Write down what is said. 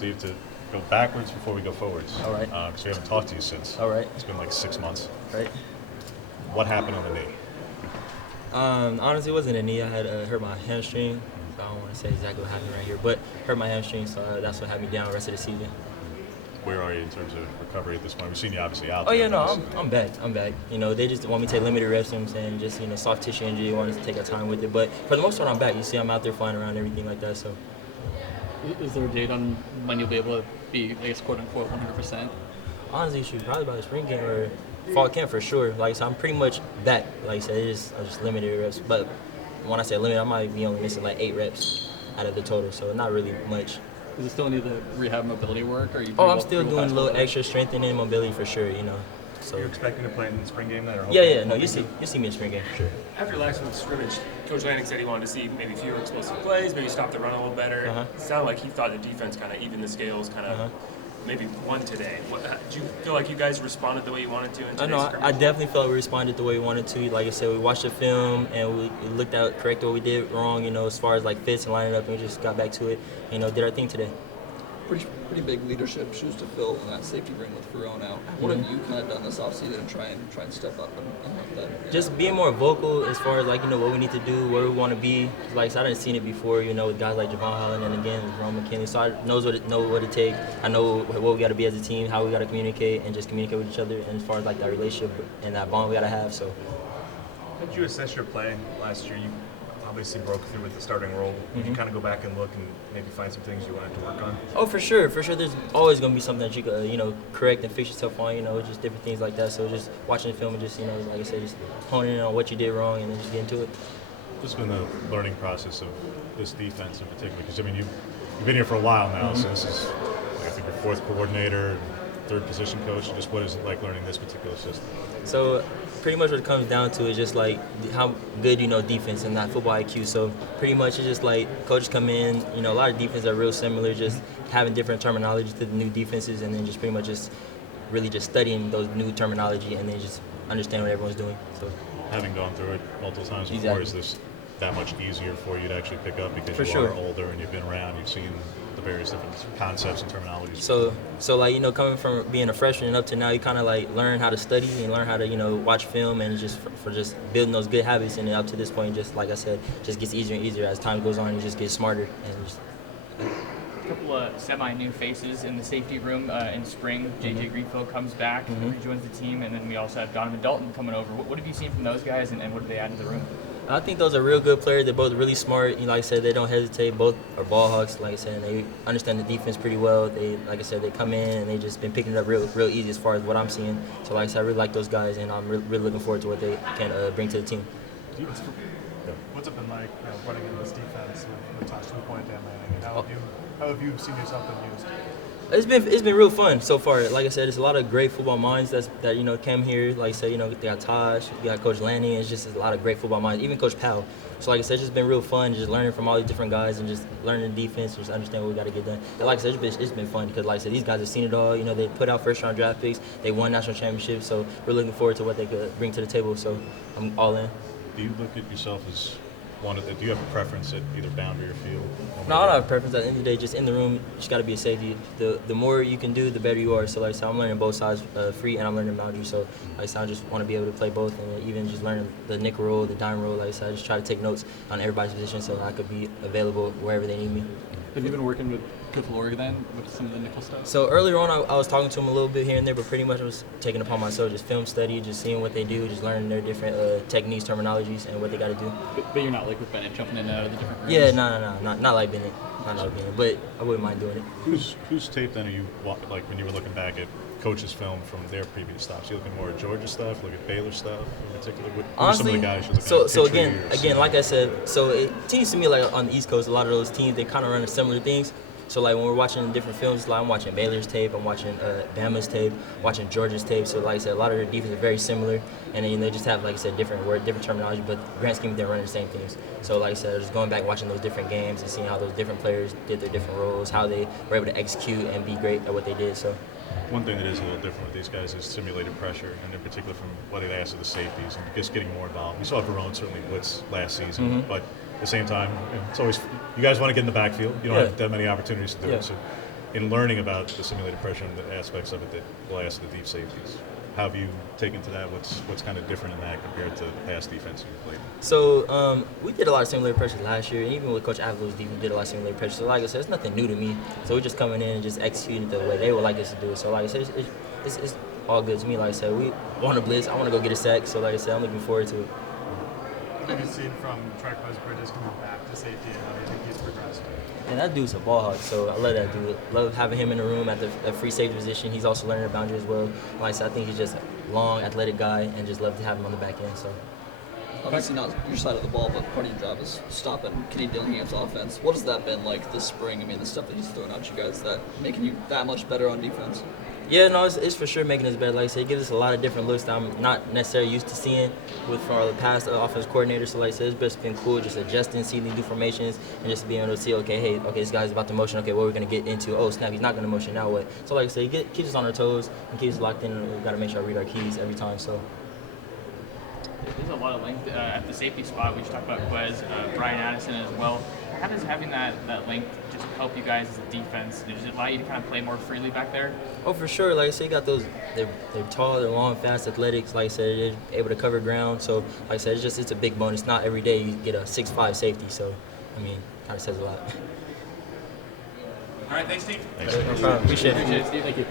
Steve, to go backwards before we go forwards. All right. Because we haven't talked to you since. All right. It's been like 6 months. Right. What happened on the knee? Honestly, it wasn't a knee. I had hurt my hamstring. So I don't want to say exactly what happened right here, but hurt my hamstring, so that's what had me down the rest of the season. Where are you in terms of recovery at this point? We've seen you obviously out Oh there. yeah, no, I'm back. I'm back. You know, they just want me to take limited reps. You know what I'm saying, just soft tissue injury. Want us to take our time with it, but for the most part, I'm back. You see, I'm out there flying around, and everything like that. So, is there a date on when you'll be able to be, I guess, quote unquote, 100%? honestly, shoot, probably by the spring game or fall camp for sure. Like I said, I'm pretty much back. Like I said, I just limited reps. But when I say limited, I might be only missing like 8 reps out of the total, so not really much. Does it still need the rehab mobility work? Or are you I'm still doing a little extra strengthening and mobility for sure, So You're expecting to play in the spring game then? Or yeah. No, you see me in spring game for sure. After last week's scrimmage, Coach Lanning said he wanted to see maybe fewer explosive plays, maybe stop the run a little better. It sounded like he thought the defense kind of evened the scales, maybe won today. Do you feel like you guys responded the way you wanted to in today's scrimmage? I definitely felt we responded the way we wanted to. Like I said, we watched the film and we looked out, corrected what we did wrong, as far as like fits and lining up, and we just got back to it, did our thing today. Pretty big leadership shoes to fill in that safety ring with Ferron out. What have you kind of done this offseason and try and step up and help that? Just being more vocal as far as what we need to do, where we want to be. Like I said, I didn't seen it before, with guys like Javon Holland and again with Ron McKinley. So I know what it takes. I know what we got to be as a team, how we got to communicate, and just communicate with each other. And as far as that relationship and that bond we got to have. So. How did you assess your play last year? You obviously broke through with the starting role. Did you kind of go back and look and maybe find some things you wanted to work on? Oh, for sure. There's always going to be something that you could, correct and fix yourself on, just different things like that. So just watching the film and just, like I said, just honing in on what you did wrong and then just get into it. What's been the learning process of this defense in particular? Because, you've been here for a while now, so this is, I think, your 4th coordinator, 3rd position coach. Just what is it like learning this particular system? So pretty much what it comes down to is just how good you know defense and not football IQ. So pretty much it's just coaches come in, a lot of defenses are real similar, just having different terminology to the new defenses, and then just pretty much just really just studying those new terminology and then just understand what everyone's doing. So having gone through it multiple times before, is this that much easier for you to actually pick up because you are older and you've been around, you've seen the various different concepts and terminologies? So coming from being a freshman and up to now, you kind of learn how to study and learn how to watch film, and just for just building those good habits, and then up to this point, just like I said, just gets easier and easier as time goes on. You just get smarter and just. A couple of semi-new faces in the safety room in spring. J.J. Greenfield comes back, rejoins the team, and then we also have Donovan Dalton coming over. What have you seen from those guys, and what do they add to the room? I think those are real good players. They're both really smart. Like I said, they don't hesitate. Both are ball hawks. Like I said, and they understand the defense pretty well. Like I said, they come in and they just been picking it up real easy as far as what I'm seeing. So like I said, I really like those guys, and I'm really looking forward to what they can bring to the team. What's it been like running in this defense with Tosh 2.0 and Lanning, and how have you seen yourself been used? It's been real fun so far. Like I said, it's a lot of great football minds that came here. Like I said, they got Tosh, you got Coach Lanning. It's just a lot of great football minds. Even Coach Powell. So like I said, it's just been real fun, just learning from all these different guys and just learning the defense, just understand what we got to get done. And like I said, it's been fun because like I said, these guys have seen it all. They put out first-round draft picks. They won national championships. So we're looking forward to what they could bring to the table. So I'm all in. Do you look at yourself as do you have a preference at either boundary or field? No, I don't have a preference. At the end of the day, just in the room, you just got to be a safety. The more you can do, the better you are. So like I said, I'm learning both sides free, and I'm learning boundary. So like I said, I just want to be able to play both, and even just learning the nickel roll, the dime roll. Like I said, I just try to take notes on everybody's position so I could be available wherever they need me. Have you been working with Lori then with some of the nickel stuff? So earlier on, I was talking to him a little bit here and there, but pretty much I was taking it upon myself, just film study, just seeing what they do, just learning their different techniques, terminologies, and what they got to do. But you're not like with Bennett jumping in the different rooms? Yeah, no, not like Bennett. Not like Bennett, but I wouldn't mind doing it. Whose tape then are you, like when you were looking back at coaches' film from their previous stops? You looking more at Georgia stuff, look at Baylor stuff in particular? Who are some of the guys you're looking at? So again, like I said, so it seems to me like on the East Coast, a lot of those teams, they kind of run similar things. So like when we're watching different films, like I'm watching Baylor's tape, I'm watching Bama's tape, watching Georgia's tape. So like I said, a lot of their defense is very similar, and then they just have, like I said, different terminology, but grand scheme they're running the same things. So like I said, just going back watching those different games and seeing how those different players did their different roles, how they were able to execute and be great at what they did. So. One thing that is a little different with these guys is simulated pressure, and in particular from what they ask of the safeties, and just getting more involved. We saw Verone certainly blitz last season, but at the same time, it's always, you guys want to get in the backfield. You don't have that many opportunities to do it. So in learning about the simulated pressure and the aspects of it that will ask the deep safeties. How have you taken to that? What's kind of different in that compared to the past defense you played? So we did a lot of simulated pressure last year, and even with Coach Avalos, we did a lot of simulated pressure. So like I said, it's nothing new to me. So we're just coming in and just executing it the way they would like us to do it. So like I said, it's all good to me. Like I said, we want to blitz. I want to go get a sack. So like I said, I'm looking forward to it. What have you seen from Trequez Bridges coming back to safety, and how do you think he's progressed? And that dude's a ball hawk, so I love that dude. Love having him in the room at the free safety position. He's also learning the boundary as well. Like I said, I think he's just a long, athletic guy, and just love to have him on the back end. So. Obviously not your side of the ball, but part of your job is stopping Kenny Dillingham's offense. What has that been like this spring? I mean, the stuff that he's throwing at you guys, that making you that much better on defense? Yeah, no, it's for sure making us better. Like I said, it gives us a lot of different looks that I'm not necessarily used to seeing from our past offense coordinators. So like I said, it's just been cool just adjusting, seeing these new formations, and just being able to see, okay, this guy's about to motion. Okay, what we're going to get into. Oh, snap, he's not going to motion. Now what? So like I said, it keeps us on our toes and keeps us locked in. And we've got to make sure I read our keys every time. So. There's a lot of length at the safety spot. We should talk about Quez, Brian Addison as well. How does having that length just help you guys as a defense? Does it allow you to kind of play more freely back there? Oh, for sure. Like I said, you got those. They're tall, they're long, fast, athletics. Like I said, they're able to cover ground. So, like I said, it's a big bonus. Not every day you get a 6'5" safety. So, I mean, kind of says a lot. All right, thanks, Steve. Thanks. No problem. Appreciate it. Appreciate it, Steve. Thank you.